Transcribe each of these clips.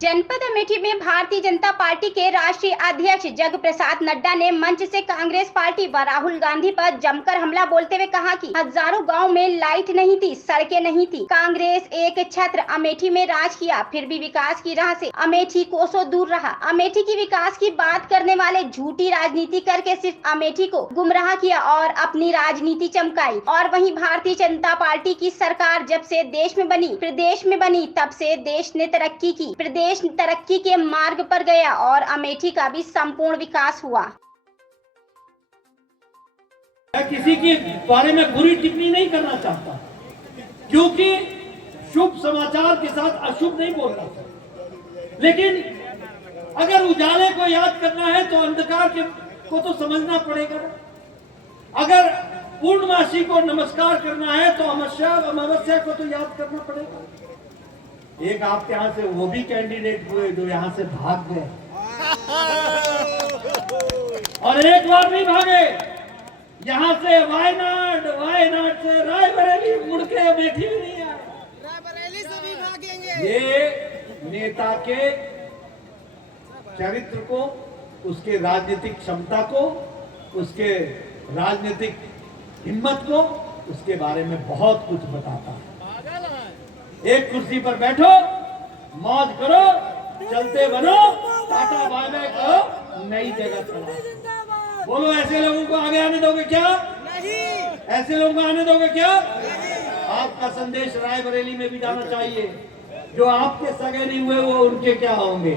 जनपद अमेठी में भारतीय जनता पार्टी के राष्ट्रीय अध्यक्ष जगत प्रसाद नड्डा ने मंच से कांग्रेस पार्टी व राहुल गांधी पर जमकर हमला बोलते हुए कहा कि हजारों गांव में लाइट नहीं थी, सड़कें नहीं थी। कांग्रेस एक छत्र अमेठी में राज किया, फिर भी विकास की राह से अमेठी कोसों दूर रहा। अमेठी की विकास की बात करने वाले झूठी राजनीति करके सिर्फ अमेठी को गुमराह किया और अपनी राजनीति चमकाई। और वहीं भारतीय जनता पार्टी की सरकार जब से देश में बनी तब से देश ने तरक्की की, प्रदेश तरक्की के मार्ग पर गया और अमेठी का भी संपूर्ण विकास हुआ। मैं किसी के बारे में बुरी टिप्पणी नहीं करना चाहता, क्योंकि शुभ समाचार के साथ अशुभ नहीं बोलना चाहिए। लेकिन अगर उजाले को याद करना है तो अंधकार को तो समझना पड़ेगा। अगर पूर्णमासी को नमस्कार करना है तो अमावस्या को तो याद करना पड़ेगा। एक आपके यहाँ से वो भी कैंडिडेट हुए जो यहाँ से भाग गए, और एक बार नहीं भागे। यहाँ से वायनाड से रायबरेली मुड़ के अमेठी भी नहीं आए। रायबरेली से भी भागेंगे। ये नेता के चरित्र को, उसके राजनीतिक क्षमता को, उसके राजनीतिक हिम्मत को, उसके बारे में बहुत कुछ बताता है। एक कुर्सी पर बैठो, मौज करो, चलते बनो, टाटा बाय बाय करो, नई जगह चलो। बोलो, ऐसे लोगों को आगे आने दोगे क्या? नहीं। ऐसे लोगों को आने दोगे क्या? नहीं। आपका संदेश रायबरेली में भी जाना चाहिए। जो आपके सगे नहीं हुए वो उनके क्या होंगे?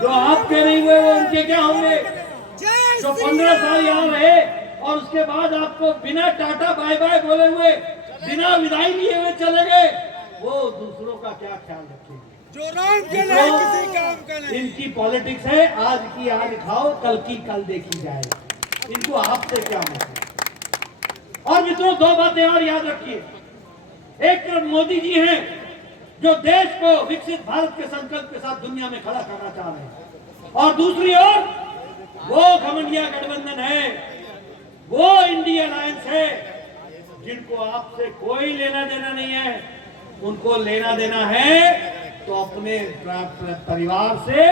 जो आपके नहीं हुए वो उनके क्या होंगे? जो 15 साल यहाँ रहे और उसके बाद आपको बिना टाटा बाय बाय बोले हुए, बिना विदाई लिए हुए चले गए, वो दूसरों का क्या ख्याल रखेंगे? जो राम के लिए किसी काम का नहीं। इनकी पॉलिटिक्स है, आज की आज खाओ, कल की कल देखी जाए। इनको आपसे क्या मतलब? और मित्रों, दो बातें और याद रखिए। एक तरफ मोदी जी हैं जो देश को विकसित भारत के संकल्प के साथ दुनिया में खड़ा करना चाह रहे हैं, और दूसरी ओर वो घमंडिया गठबंधन है, वो इंडिया अलायंस है जिनको आपसे कोई लेना देना नहीं है। उनको लेना देना है तो अपने परिवार से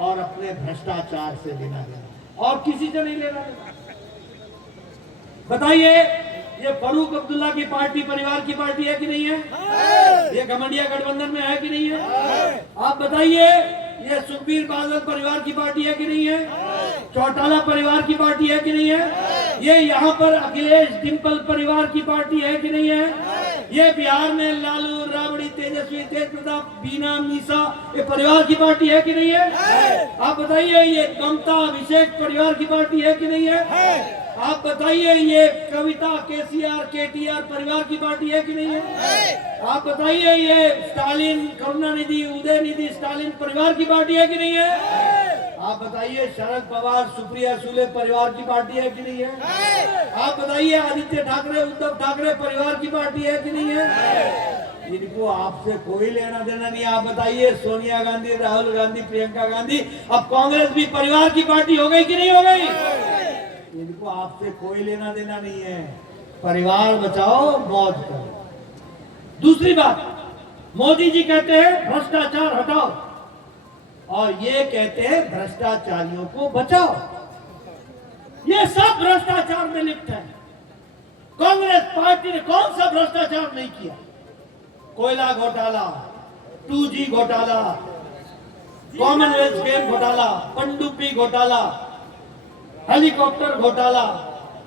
और अपने भ्रष्टाचार से लेना देना, और किसी से नहीं लेना देना। बताइए, ये फारूक अब्दुल्ला की पार्टी परिवार की पार्टी है कि नहीं है? ये घमंडिया गठबंधन में है कि नहीं है? आप बताइए, ये सुखबीर बादल परिवार की पार्टी है कि नहीं है? चौटाला परिवार की पार्टी है कि नहीं है? ये यहाँ पर अखिलेश डिंपल परिवार की पार्टी है कि नहीं है? ये बिहार में लालू, राबड़ी, तेजस्वी, तेज प्रताप, बीना, मीसा, ये परिवार की पार्टी है कि नहीं है? आप बताइए, ये ममता, अभिषेक परिवार की पार्टी है कि नहीं है? आप बताइए, ये कविता, केसीआर, केटीआर परिवार की पार्टी है कि नहीं है? आप बताइए, ये स्टालिन, करुणानिधि, उदयनिधि स्टालिन परिवार की पार्टी है कि नहीं है? आप बताइए, शरद पवार, सुप्रिया सुले परिवार की पार्टी है कि नहीं है? आप बताइए, आदित्य ठाकरे, उद्धव ठाकरे परिवार की पार्टी है कि नहीं है? इनको आपसे कोई लेना देना नहीं। आप बताइए, सोनिया गांधी, राहुल गांधी, प्रियंका गांधी, अब कांग्रेस भी परिवार की पार्टी हो गई कि नहीं हो गई? इनको आपसे कोई लेना देना नहीं है। परिवार बचाओ, मौज करो। दूसरी बात, मोदी जी कहते हैं भ्रष्टाचार हटाओ, और ये कहते हैं भ्रष्टाचारियों को बचाओ। ये सब भ्रष्टाचार में लिप्त है। कांग्रेस पार्टी ने कौन सा भ्रष्टाचार नहीं किया? कोयला घोटाला, 2G घोटाला, कॉमनवेल्थ गेम घोटाला, पनडुब्बी घोटाला, हेलीकॉप्टर घोटाला,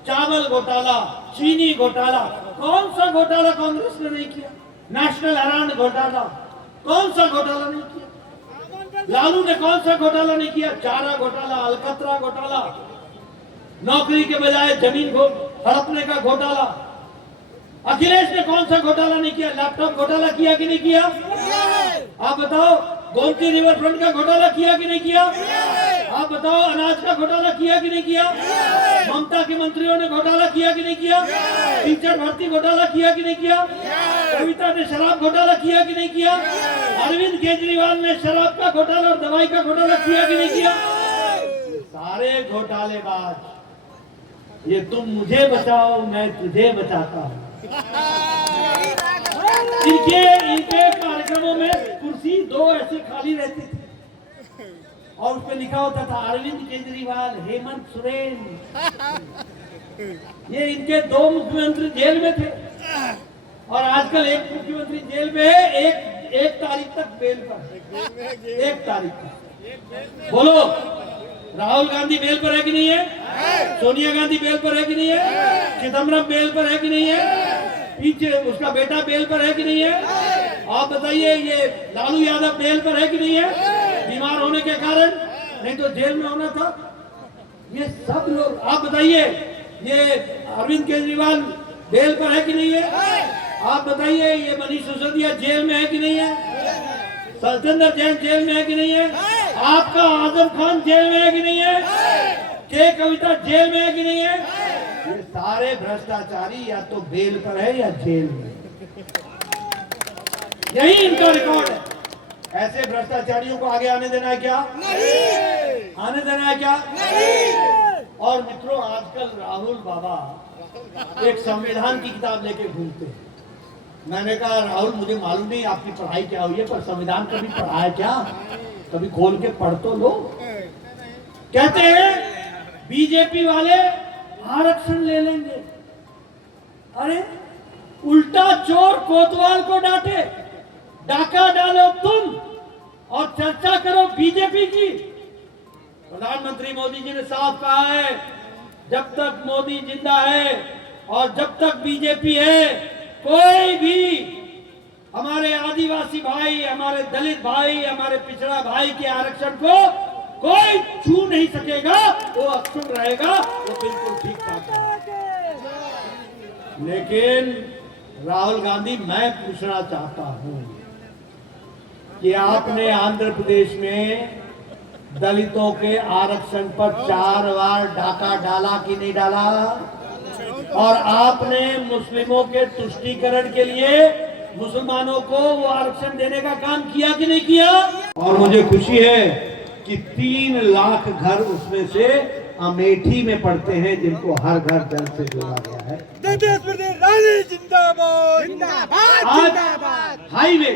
चावल घोटाला, चीनी घोटाला, कौन सा घोटाला कांग्रेस ने नहीं किया? नेशनल हेराल्ड घोटाला, कौन सा घोटाला नहीं किया? लालू ने कौन सा घोटाला नहीं किया? चारा घोटाला, अलकतरा घोटाला, नौकरी के बजाय जमीन हड़पने का घोटाला। अखिलेश ने कौन सा घोटाला नहीं किया? लैपटॉप घोटाला किया कि नहीं किया? आप बताओ, गोमती रिवर फ्रंट का घोटाला किया कि नहीं किया? आप बताओ, अनाज का घोटाला किया कि नहीं किया? ममता के मंत्रियों ने घोटाला किया कि नहीं किया? टीचर भर्ती घोटाला किया कि नहीं किया? कविता ने शराब घोटाला किया कि नहीं किया? अरविंद केजरीवाल ने शराब का घोटाला और दवाई का घोटाला किया कि नहीं किया? सारे घोटालेबाज। ये तुम मुझे बचाओ, मैं तुझे बचाता हूँ। इनके कार्यक्रमों में कुर्सी दो लिखा होता था अरविंद केजरीवाल, हेमंत सोरेन, ये इनके 2 मुख्यमंत्री जेल में थे और आजकल एक मुख्यमंत्री जेल में है, एक तारीख तक बेल पर, 1 तारीख तक। बोलो, राहुल गांधी बेल पर है कि नहीं है? सोनिया गांधी बेल पर है कि नहीं है? चिदम्बरम बेल पर है कि नहीं है? पीछे उसका बेटा बेल पर है कि नहीं है? आप बताइए, ये लालू यादव बेल पर है कि नहीं है? बीमार होने के कारण, नहीं तो जेल में होना था। ये सब लोग, आप बताइए, ये अरविंद केजरीवाल बेल पर है कि नहीं है? आप बताइए, ये मनीष सिसोदिया जेल में है कि नहीं है? सत्येंद्र जैन जेल में है कि नहीं है? आपका आजम खान जेल में है कि नहीं है? के कविता जेल में है कि नहीं है? ये सारे भ्रष्टाचारी या तो बेल पर है या जेल में। यही इनका रिकॉर्ड है। ऐसे भ्रष्टाचारियों को आगे आने देना है क्या? नहीं। आने देना है क्या? नहीं। और मित्रों, आजकल राहुल बाबा एक संविधान की किताब लेके घूमते हैं। मैंने कहा, राहुल, मुझे मालूम नहीं आपकी पढ़ाई क्या हुई है, पर संविधान कभी पढ़ा है क्या? कभी खोल के पढ़ तो लो। कहते हैं बीजेपी वाले आरक्षण ले लेंगे। अरे, उल्टा चोर कोतवाल को डांटे, डाका डालो तुम और चर्चा करो बीजेपी की। प्रधानमंत्री मोदी जी ने साफ कहा है, जब तक मोदी जिंदा है और जब तक बीजेपी है, कोई भी हमारे आदिवासी भाई, हमारे दलित भाई, हमारे पिछड़ा भाई के आरक्षण को कोई छू नहीं सकेगा। वो अक्षुण रहेगा, वो बिल्कुल ठीक ठाक है। लेकिन राहुल गांधी, मैं पूछना चाहता हूं कि आपने आंध्र प्रदेश में दलितों के आरक्षण पर 4 बार डाका डाला कि नहीं डाला? और आपने मुस्लिमों के तुष्टीकरण के लिए मुसलमानों को वो आरक्षण देने का काम किया कि नहीं किया? और मुझे खुशी है कि 3 लाख घर उसमें से अमेठी में पड़ते हैं, जिनको हर घर जल से जोड़ा गया है। आज हाईवे,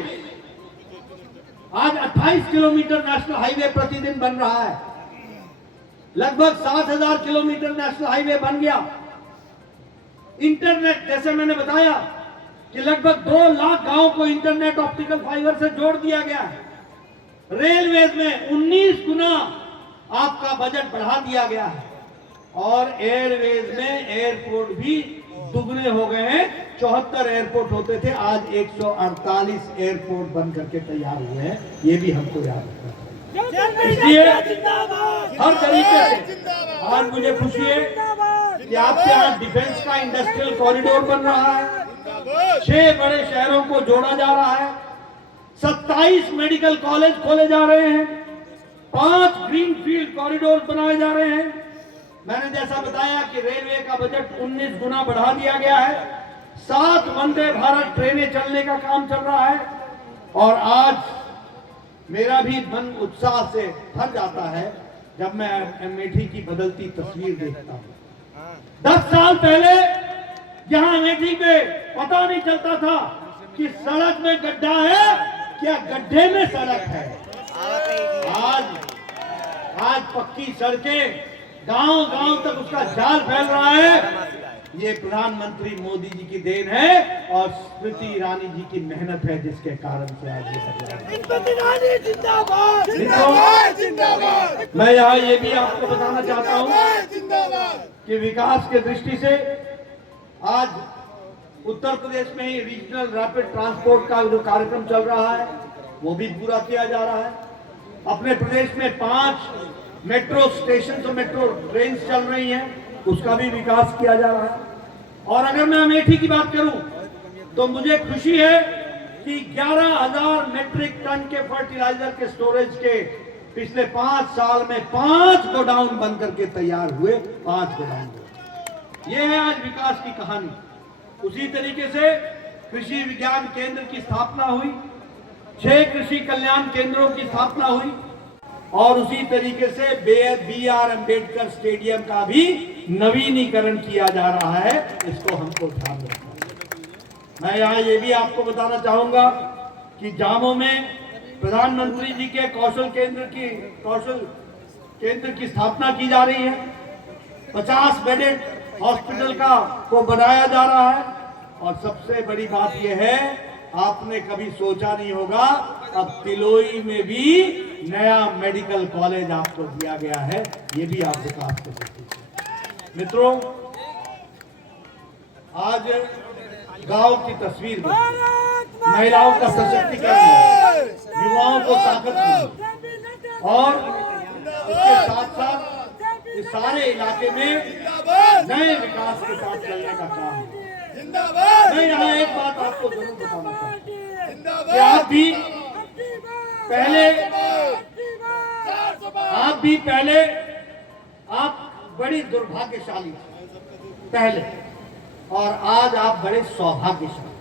आज 28 किलोमीटर नेशनल हाईवे प्रतिदिन बन रहा है। लगभग 7,000 किलोमीटर नेशनल हाईवे बन गया। इंटरनेट, जैसे मैंने बताया कि लगभग 2 लाख गांव को इंटरनेट ऑप्टिकल फाइबर से जोड़ दिया गया है। रेलवेज में 19 गुना आपका बजट बढ़ा दिया गया है और एयरवेज में एयरपोर्ट भी दुगने हो गए हैं। 74 एयरपोर्ट होते थे, आज 148 एयरपोर्ट बन करके तैयार हुए हैं। ये भी हमको याद रखना है। इसलिए हर तरीके से आज मुझे खुशी है कि आपके यहाँ डिफेंस का इंडस्ट्रियल कॉरिडोर बन रहा है। 6 बड़े शहरों को जोड़ा जा रहा है। 27 मेडिकल कॉलेज खोले जा रहे हैं। 5 ग्रीनफील्ड कॉरिडोर बनाए जा रहे हैं। मैंने जैसा बताया कि रेलवे का बजट 19 गुना बढ़ा दिया गया है। 7 वंदे भारत ट्रेनें चलने का काम चल रहा है। और आज मेरा भी मन उत्साह से भर जाता है जब मैं अमेठी की बदलती तस्वीर देखता हूँ। 10 साल पहले यहाँ अमेठी पे पता नहीं चलता था कि सड़क में गड्ढा है क्या गड्ढे में सड़क है। आज पक्की सड़कें गांव-गांव तक उसका जाल फैल रहा है। ये प्रधानमंत्री मोदी जी की देन है और स्मृति ईरानी जी की मेहनत है, जिसके कारण से आज ये जिंदाबाद। मैं यहाँ ये भी आपको बताना चाहता हूँ कि विकास के दृष्टि से आज उत्तर प्रदेश में ही रीजनल रैपिड ट्रांसपोर्ट का जो कार्यक्रम चल रहा है वो भी पूरा किया जा रहा है। अपने प्रदेश में 5 मेट्रो स्टेशन और मेट्रो ट्रेन चल रही हैं, उसका भी विकास किया जा रहा है। और अगर मैं अमेठी की बात करूं तो मुझे खुशी है कि 11,000 मेट्रिक टन के फर्टिलाइजर के स्टोरेज के पिछले 5 साल में 5 गोडाउन बन करके तैयार हुए। 5 गोडाउन, ये है आज विकास की कहानी। उसी तरीके से कृषि विज्ञान केंद्र की स्थापना हुई, 6 कृषि कल्याण केंद्रों की स्थापना हुई और उसी तरीके से BR अम्बेडकर स्टेडियम का भी नवीनीकरण किया जा रहा है। इसको हमको ध्यान रखना है। मैं यहाँ ये भी आपको बताना चाहूंगा कि जामो में प्रधानमंत्री जी के कौशल केंद्र की कौशल केंद्र की स्थापना की जा रही है, 50 बेडेड हॉस्पिटल को बनाया जा रहा है। और सबसे बड़ी बात यह है, आपने कभी सोचा नहीं होगा, अब तिलोई में भी नया मेडिकल कॉलेज आपको दिया गया है। ये भी आप विकास कर सकते हैं। मित्रों, आज गांव की तस्वीर में महिलाओं का सशक्तिकरण, युवाओं को ताकत मिली और इसके साथ साथ इस सारे इलाके में नए विकास के साथ चलने का काम है। मैं यहाँ एक बात आपको जरूर बताना चाहता हूँ कि आप बड़ी दुर्भाग्यशाली थे पहले, और आज आप बड़े सौभाग्यशाली।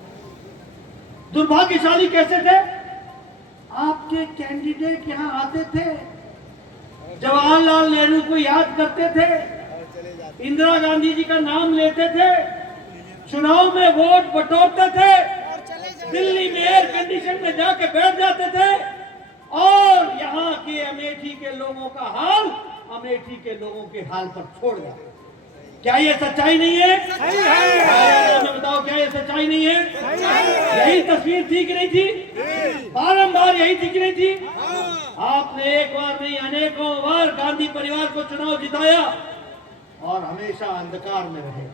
दुर्भाग्यशाली कैसे थे? आपके कैंडिडेट यहाँ आते थे, जवाहरलाल नेहरू को याद करते थे, इंदिरा गांधी जी का नाम लेते थे, चुनाव में वोट बटोरते थे, दिल्ली में एयर कंडीशन में जाके बैठ जाते थे, और यहाँ के अमेठी के लोगों का हाल अमेठी के लोगों के हाल पर छोड़ जाते। क्या ये सच्चाई नहीं है? मैं बताओ, क्या ये सच्चाई नहीं है? यही तस्वीर थी कि नहीं थी? बारंबार यही थी कि नहीं थी? आपने एक बार नहीं अनेकों बार गांधी परिवार को चुनाव जिताया और हमेशा अंधकार में रहे।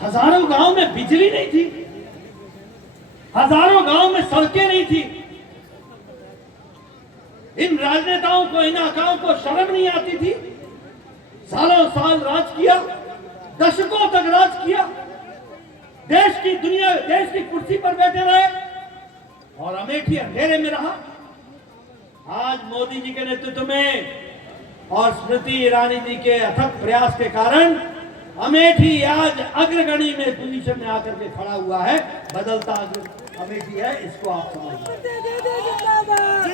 हजारों गांव में बिजली नहीं थी, हजारों गांव में सड़कें नहीं थी। इन राजनेताओं को, इन आकाओं को शर्म नहीं आती थी? सालों साल राज किया, दशकों तक राज किया, देश की कुर्सी पर बैठे रहे और अमेठी अंधेरे में रहा। आज मोदी जी के नेतृत्व में और स्मृति ईरानी जी के अथक प्रयास के कारण अमेठी आज अग्रगणी में पोजीशन में आकर के खड़ा हुआ है। बदलता अमेठी है, इसको आप समझिए,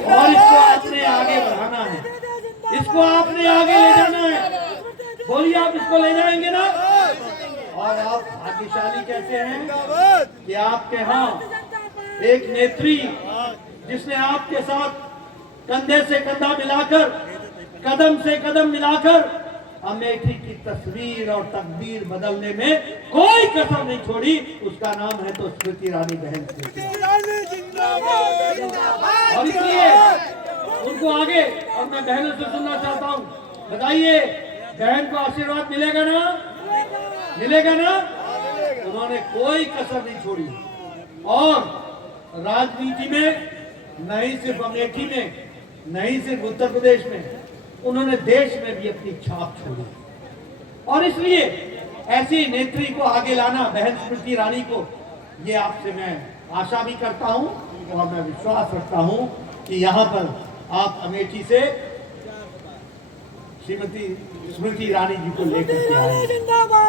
और इसको आपने आगे बढ़ाना है, इसको आपने आगे ले जाना है। बोलिए, आप इसको ले जाएंगे ना? और आप भाग्यशाली कैसे हैं कि आपके यहाँ एक नेत्री जिसने आपके साथ कंधे से कंधा मिलाकर, कदम से कदम मिलाकर अमेठी की तस्वीर और तकदीर बदलने में कोई कसर नहीं छोड़ी, उसका नाम है तो स्मृति ईरानी बहन। और इसलिए उनको आगे, और मैं बहनों से सुनना चाहता हूँ, बताइए, बहन को आशीर्वाद मिलेगा ना? मिलेगा ना? उन्होंने कोई कसर नहीं छोड़ी और राजनीति में, नहीं सिर्फ अमेठी में, नहीं सिर्फ उत्तर प्रदेश में, उन्होंने देश में भी अपनी छाप छोड़ी। और इसलिए ऐसी नेत्री को आगे लाना, बहन स्मृति ईरानी को, ये आपसे मैं आशा भी करता हूं और मैं विश्वास रखता हूं कि यहाँ पर आप अमेठी से श्रीमती स्मृति ईरानी जी को लेकर के आए।